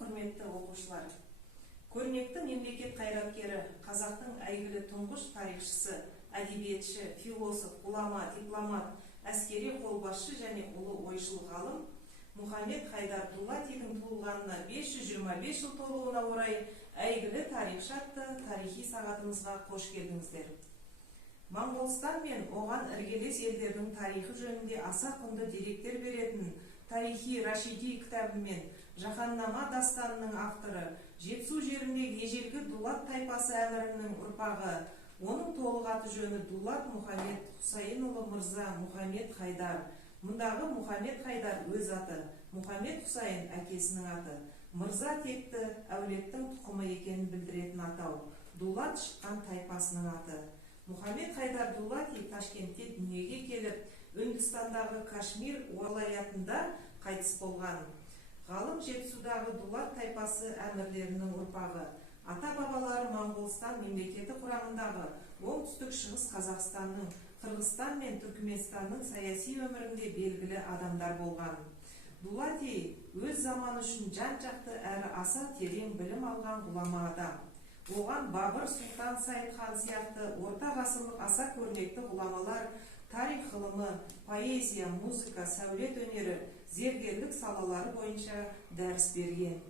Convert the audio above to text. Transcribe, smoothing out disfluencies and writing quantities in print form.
құрметті оқушылар. Көрнекті мемлекет қайраткері, қазақтың әйгілі тұңғыш тарихшысы, әдебиетші, философ, ғұлама, дипломат, әскери қолбасшы және ұлы ойшыл ғалым Мұхаммед Хайдар Дулатидің туылғанына 525 жыл толуына орай әйгілі тарихшы атты тарихи сағатымызға қош келдіңіздер. Моңғолстан мен оған іргелес елдердің тарихы жөнінде аса құнды деректер беретін тарихи Рашиди кітабы мен Жаһаннама дастанының авторы, Жетісу жеріндегі ежелгі Дулат тайпасы әмірінің ұрпағы, оның толық аты жөні Дулат Мұхаммед Хұсайынұлы Мырза Мұхаммед Хайдар. Мұндағы Мұхаммед Хайдар өз аты, Мұхаммед Хұсайын әкесінің аты. Мырза текті әулеттің тұқымы екенін білдіретін атау, Дулат шыққан тайпасының аты. Мұхаммед Хайдар Дулати Ташкентте дүниеге келіп, Үндістандағы Кашмир уалаятында қайтыс болған. Ғалым Жетісудағы Дулат тайпасы әмірлерінің ұрпағы. Ата-бабалары Моңғолстан мемлекеті құрамындағы оңтүстік шығыс Қазақстанның, Қырғызстан мен Түркіменстанның саяси өмірінде белгілі адамдар болған. Дулати өз заманы үшін жан-жақты әрі аса терең білім алған ғұлама адам. Оған Бабыр Сұлтан Сайд хан сияқты орта ғасырлық аса көрнекті ғұламалар тарих ғылымы, поэзия, музыка, сәулет өнері, зергерлік салалары бойынша дәріс берген.